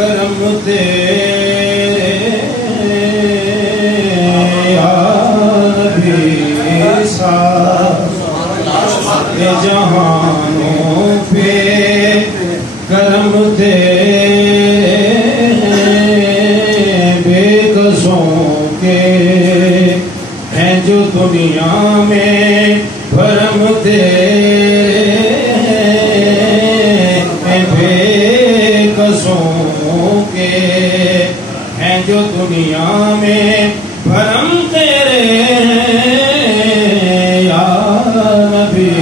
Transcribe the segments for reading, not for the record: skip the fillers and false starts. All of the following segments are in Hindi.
करम तेरे या नबी सारे जहानों पे करम तेरे बेकसों के हैं जो दुनिया में भरम तेरे बेकसों के हैं जो दुनिया में भरम तेरे या नबी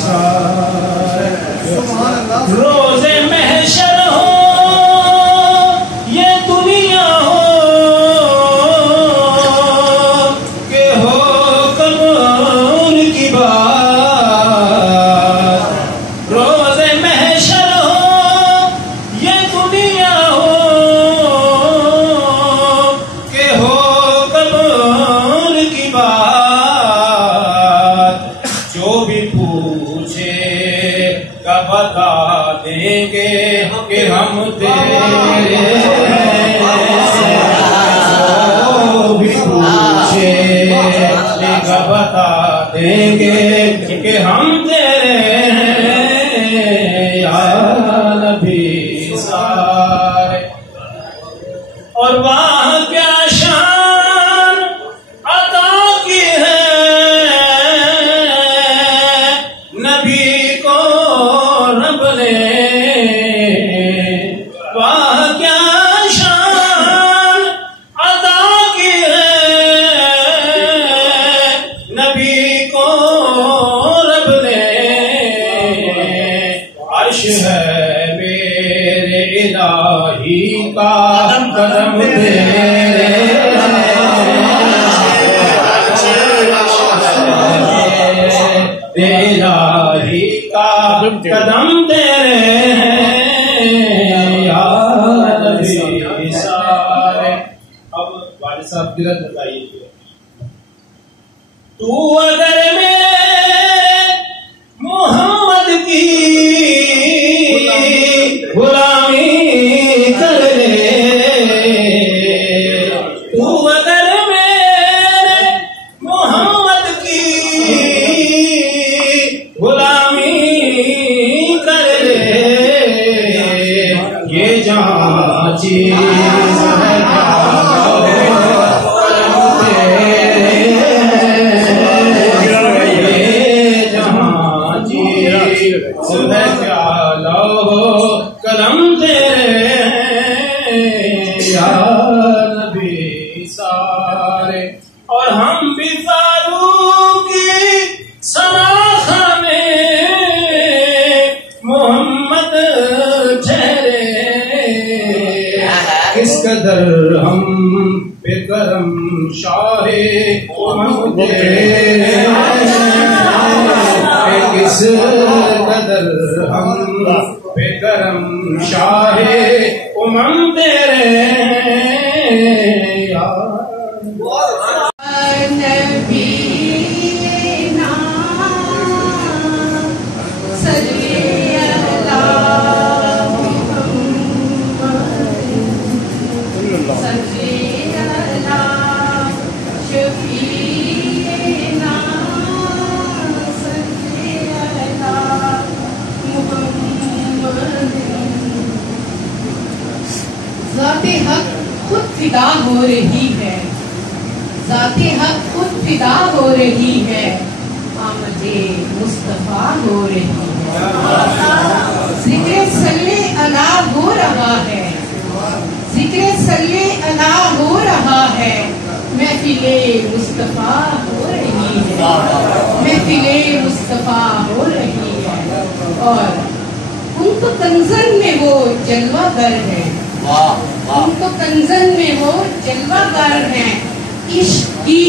सारे रोज़े महशर हो ये दुनिया हो के हो कब्र की बात रोज़े महशर हो ये दुनिया हो के हो कब्र की बात जो भी पूछे का बता देंगे कि हम तेरे जो भी पूछे का बता देंगे कि हम तेरे या नबी सारे और वाह क्या शान अता की है नबी को रब ने वाह क्या शान अता की है नबी को रब ने अर्श है मेरे इलाही का कदम तेरे इलाही का कदम तेरे या नबी सारे। अब वाले साहब किरत बताइए तू अगर मेरे मोहम्मद की गुलामी कर ले तू अगर मेरे मोहम्मद की गुलामी कर ले ये जहाँ चीज़ है कलम तेरे या नबी सारे और हम भी फारूकी सनाखा में मोहम्मद ठहरे किस कदर हम बेकरम शाहे किस कदर हम बेकरम शाहे उमम तेरे या नबी ज़ाते हक खुद फिदा हो रही है ज़ाते हक खुद फिदा हो रही है आमदे मुस्तफा हो रही है जिक्र सल्ले अला हो रहा है जिक्र सल्ले अला हो रहा है महफिले मुस्तफा हो रही है महफिले मुस्तफा हो रही है और उनको कंजन में वो जलवागर है उनको कंजन में वो जलवागर है इश्क की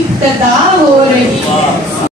इब्तदा हो रही है